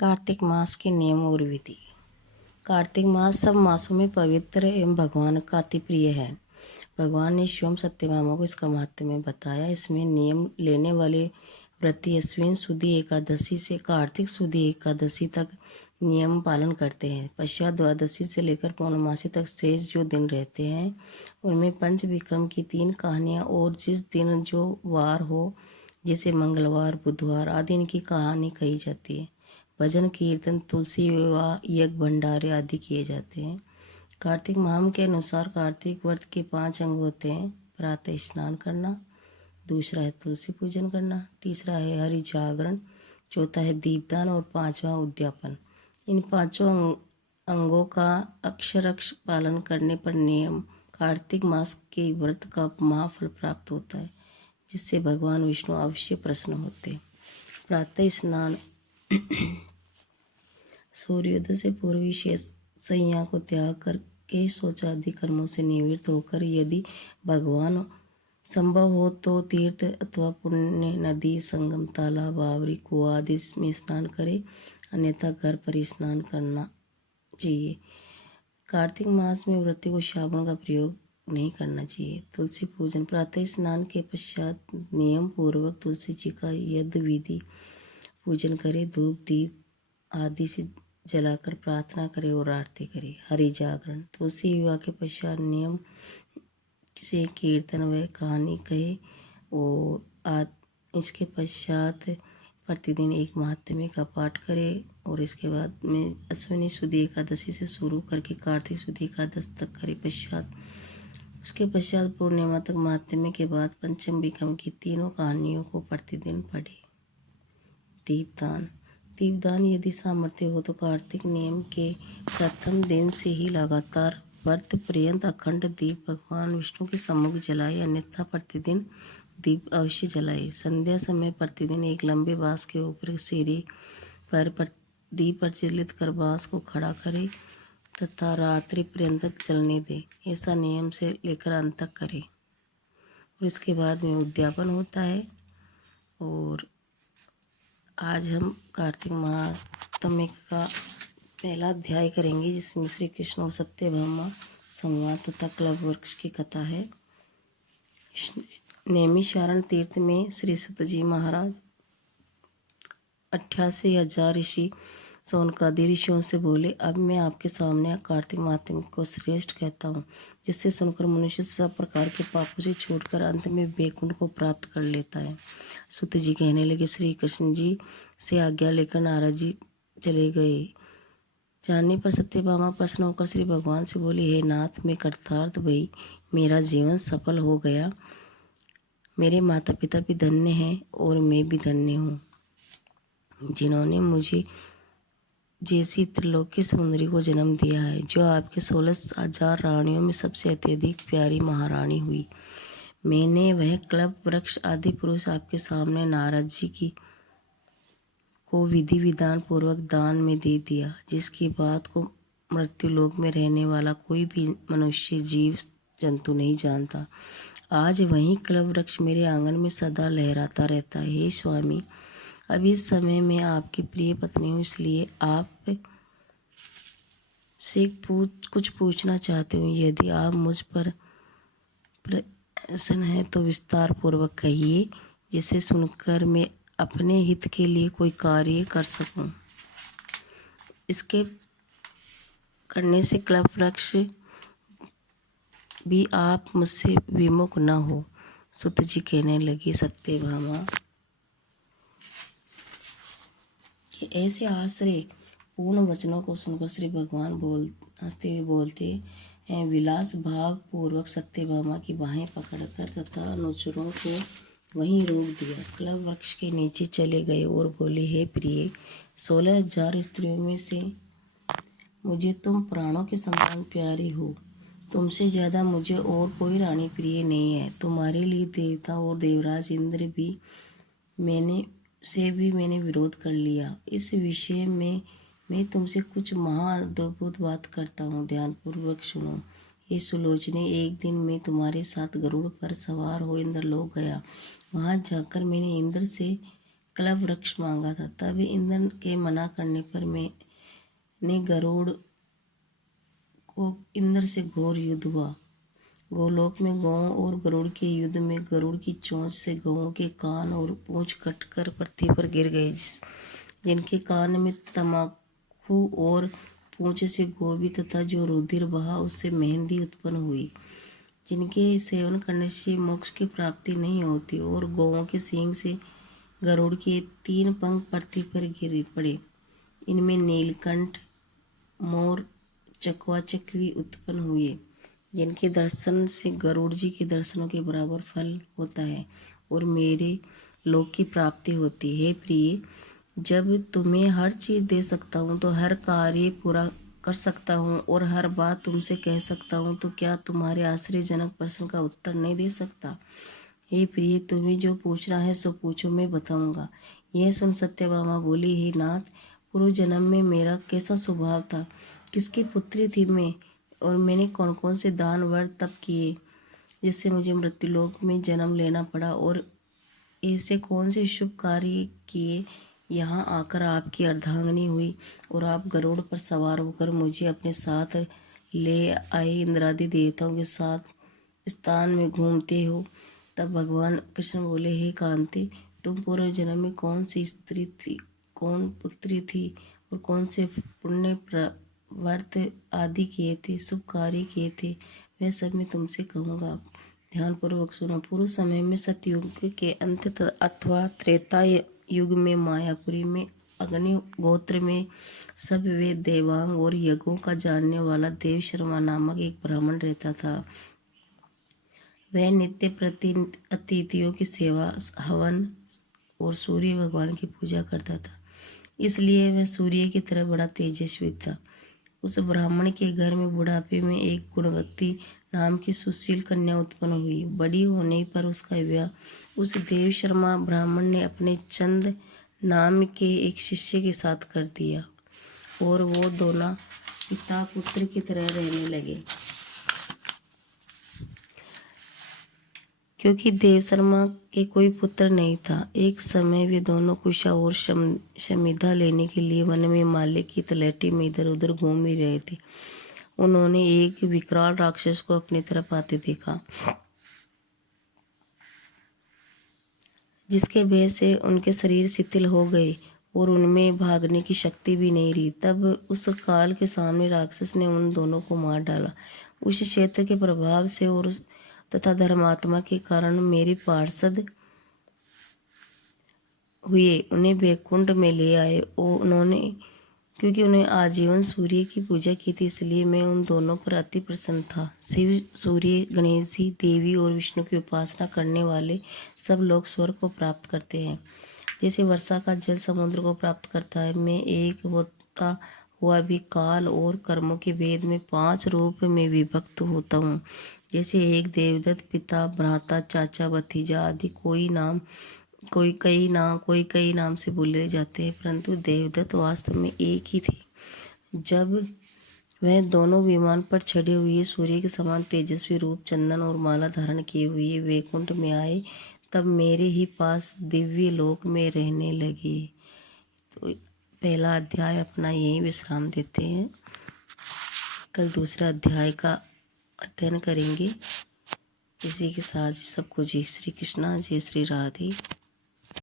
कार्तिक मास के नियम और विधि। कार्तिक मास सब मासों में पवित्र एवं भगवान का अति प्रिय है। भगवान ने स्वयं सत्यभामा को इसका महत्व बताया। इसमें नियम लेने वाले व्रती अश्विन शुद्धि एकादशी से कार्तिक शुद्धि एकादशी तक नियम पालन करते हैं। पश्चात द्वादशी से लेकर पौर्णमासी तक शेष जो दिन रहते हैं उनमें पंचविक्रम की 3 कहानियाँ और जिस दिन जो वार हो, जैसे मंगलवार, बुधवार आदि इनकी कहानी कही जाती है। भजन कीर्तन, तुलसी विवाह, यज्ञ, भंडारे आदि किए जाते हैं। कार्तिक माह के अनुसार कार्तिक व्रत के 5 अंग होते हैं। प्रातः स्नान करना, दूसरा है तुलसी पूजन करना, तीसरा है हरि जागरण, चौथा है दीपदान और 5वां उद्यापन। इन 5 अंगों का अक्षरश पालन करने पर नियम कार्तिक मास के व्रत का महाफल प्राप्त होता है, जिससे भगवान विष्णु अवश्य प्रसन्न होते हैं। प्रातः स्नान सूर्योदय से पूर्व शेष संज्ञा को त्याग करके शौचादि कर्मों से निवृत्त होकर यदि भगवान संभव हो तो तीर्थ अथवा पुण्य नदी, संगम, तालाब, बावरी, कुआं आदि में स्नान करे, अन्यथा घर पर स्नान करना चाहिए। कार्तिक मास में व्रती को साबुन का प्रयोग नहीं करना चाहिए। तुलसी पूजन। प्रातः स्नान के पश्चात नियम पूर्वक तुलसी जी का यज्ञ विधि पूजन करे, धूप दीप आदि से जलाकर प्रार्थना करे और आरती करे। हरि जागरण। तुलसी विवाह के पश्चात नियम से कीर्तन व कहानी कहे और इसके पश्चात प्रतिदिन एक महात्म्य का पाठ करे और इसके बाद में अश्विनी शुद्धि एकादशी से शुरू करके कार्तिक शुद्धि एकादशी तक करे। उसके पश्चात पूर्णिमा तक महात्म्य के बाद पंचम विक्रम की 3 कहानियों को प्रतिदिन पढ़े। दीपदान। दीपदान यदि सामर्थ्य हो तो कार्तिक नियम के प्रथम दिन से ही लगातार व्रत पर्यंत अखंड दीप भगवान विष्णु के सम्मुख जलाए, अन्यथा प्रतिदिन दीप अवश्य जलाए। संध्या समय प्रतिदिन एक लंबे बांस के ऊपर सिरे पर दीप प्रज्वलित कर बांस को खड़ा करे तथा रात्रि पर्यंत जलने दे। ऐसा नियम से लेकर अंत तक करे और इसके बाद में उद्यापन होता है। और आज हम कार्तिक महात्म्य का पहला अध्याय करेंगे, जिसमें श्री कृष्ण और सत्यभामा संवाद तथा कल्प वृक्ष की कथा है। नैमिषारण्य तीर्थ में श्री सुत जी महाराज 88,000 ऋषि सौनकादि ऋषियों से बोले, अब मैं आपके सामने कार्तिक महात्म्य को श्रेष्ठ कहता हूँ, जिससे सुनकर मनुष्य सब प्रकार के पापों से छूटकर अंत में वैकुंठ को प्राप्त कर लेता है। सुत जी कहने लगे, श्री कृष्ण जी से आज्ञा लेकर नारद जी चले गए। जानने पर सत्यभामा प्रसन्न होकर श्री भगवान से बोली, हे नाथ, मैं कृतार्थ भई, मेरा जीवन सफल हो गया। मेरे माता पिता भी धन्य हैं और मैं भी धन्य हूँ, जिन्होंने मुझे जैसी त्रिलोकी सुंदरी को जन्म दिया है, जो आपके 16,000 रानियों में सबसे अत्यधिक प्यारी महारानी हुई। मैंने वह कल्प वृक्ष आदि पुरुष आपके सामने नारद जी की को विधि विधान पूर्वक दान में दे दिया, जिसकी बात को मृत्युलोक में रहने वाला कोई भी मनुष्य जीव जंतु नहीं जानता। आज वही कल्प वृक्ष मेरे आंगन में सदा लहराता रहता है। हे स्वामी, अब इस समय मैं आपकी प्रिय पत्नी हूँ, इसलिए आप से कुछ पूछना चाहती हूँ। यदि आप मुझ पर प्रसन्न है तो विस्तार पूर्वक कहिए, जिसे सुनकर मैं अपने हित के लिए कोई कार्य कर सकूं। इसके करने से कल्प वृक्ष भी आप मुझसे विमुख न हो। सुत जी कहने लगी, सत्यभामा के ऐसे आश्चर्य पूर्ण वचनों को सुनकर श्री भगवान हंसते हुए बोलते हैं। विलास भाव पूर्वक सत्यभामा की बाहें पकड़कर तथा अनुचरों को वहीं रोक दिया। कल्प वृक्ष के नीचे चले गए और बोले, हे प्रिय, 16,000 स्त्रियों में से मुझे तुम प्राणों के समान प्यारी हो। तुमसे ज्यादा मुझे और कोई रानी प्रिय नहीं है। तुम्हारे लिए देवता और देवराज इंद्र भी मैंने विरोध कर लिया। इस विषय में मैं तुमसे कुछ महाअद्भुत बात करता हूँ, ध्यानपूर्वक सुनो। ये सुलोचने, एक दिन मैं तुम्हारे साथ गरुड़ पर सवार हो इंद्रलोक गया। वहां जाकर मैंने इंद्र से कल्प वृक्ष मांगा था। तब इंद्र के मना करने पर मैंने गरुड़ को इंद्र से घोर युद्ध हुआ। गोलोक में गौओं और गरुड़ के युद्ध में गरुड़ की चोंच से गौओं के कान और पूंछ कटकर पृथ्वी पर गिर गए, जिनके कान में तमाकू और पूंछ से गोभी तथा जो रुधिर बहा उससे मेहंदी उत्पन्न हुई, जिनके सेवन करने से मोक्ष की प्राप्ति नहीं होती। और गौओं के सींग से गरुड़ के 3 पंख पृथ्वी पर गिर पड़े। इनमें नीलकंठ, मोर, चकवा चकवी उत्पन्न हुए, जिनके दर्शन से गरुड़ जी के दर्शनों के बराबर फल होता है और मेरे लोक की प्राप्ति होती है। हे प्रिय, जब तुम्हें हर चीज़ दे सकता हूँ तो हर कार्य पूरा कर सकता हूँ और हर बात तुमसे कह सकता हूँ, तो क्या तुम्हारे आश्चर्यजनक प्रश्न का उत्तर नहीं दे सकता? हे प्रिय, तुम्हें जो पूछना है सो पूछो, मैं बताऊंगा। यह सुन सत्यभामा बोली, हे नाथ, पूर्व जन्म में मेरा कैसा स्वभाव था, किसकी पुत्री थी मैं, और मैंने कौन कौन से दान व्रत तप किए जिससे मुझे मृत्युलोक में जन्म लेना पड़ा, और ऐसे कौन से शुभ कार्य किए यहाँ आकर आपकी अर्धांगिनी हुई और आप गरुड़ पर सवार होकर मुझे अपने साथ ले आए, इंद्रादि देवताओं के साथ स्थान में घूमते हो। तब भगवान कृष्ण बोले, हे कांति, तुम पूर्व जन्म में कौन सी स्त्री थी, कौन पुत्री थी और कौन से पुण्य व्रत आदि किए थे, शुभ कार्य किए थे, वह सब मैं तुमसे कहूँगा। ध्यानपूर्वक सुनो। पूर्व समय में सतयुग के अंत अथवा त्रेता युग में मायापुरी में अग्नि गोत्र में सब वे देवांग और यज्ञों का जानने वाला देव शर्मा नामक एक ब्राह्मण रहता था। वह नित्य प्रति अतिथियों की सेवा, हवन और सूर्य भगवान की पूजा करता था, इसलिए वह सूर्य की तरह बड़ा तेजस्वी था। उस ब्राह्मण के घर में बुढ़ापे में एक गुणवती नाम की सुशील कन्या उत्पन्न हुई। बड़ी होने पर उसका विवाह उस देव शर्मा ब्राह्मण ने अपने चंद नाम के एक शिष्य के साथ कर दिया और वो दोनों पिता पुत्र की तरह रहने लगे। क्योंकि देव शर्मा के कोई पुत्र नहीं था, एक समय वे दोनों कुशा और शमिधा लेने के लिए वन में माले की तलहटी में इधर उधर घूम ही रहे थे। उन्होंने एक विकराल राक्षस को अपनी तरफ आते देखा, जिसके भय से उनके शरीर शिथिल हो गए और उनमें भागने की शक्ति भी नहीं रही। तब उस काल के सामने राक्षस ने उन दोनों को मार डाला। उस क्षेत्र के प्रभाव से और तथा धर्मात्मा के कारण मेरे पार्षद हुए उन्हें वैकुंठ में ले आए। क्योंकि उन्हें आजीवन सूर्य की पूजा की थी, इसलिए मैं उन दोनों पर अति प्रसन्न था। शिव, सूर्य, गणेश जी, देवी और विष्णु की उपासना करने वाले सब लोग स्वर्ग को प्राप्त करते हैं, जैसे वर्षा का जल समुद्र को प्राप्त करता है। मैं एक होता हुआ भी काल और कर्मों के भेद में 5 रूप में विभक्त होता हूँ। जैसे एक देवदत्त, पिता, भ्राता, चाचा, भतीजा आदि कोई कई नाम से बोले जाते हैं, परंतु देवदत्त वास्तव में एक ही थे। जब वह दोनों विमान पर चढ़े हुए सूर्य के समान तेजस्वी रूप, चंदन और माला धारण किए हुए वैकुंठ में आए, तब मेरे ही पास दिव्य लोक में रहने लगे। तो पहला अध्याय अपना यहीं विश्राम देते हैं। कल दूसरा अध्याय का अध्ययन करेंगे। इसी के साथ सबको जय श्री कृष्णा, जय श्री राधे।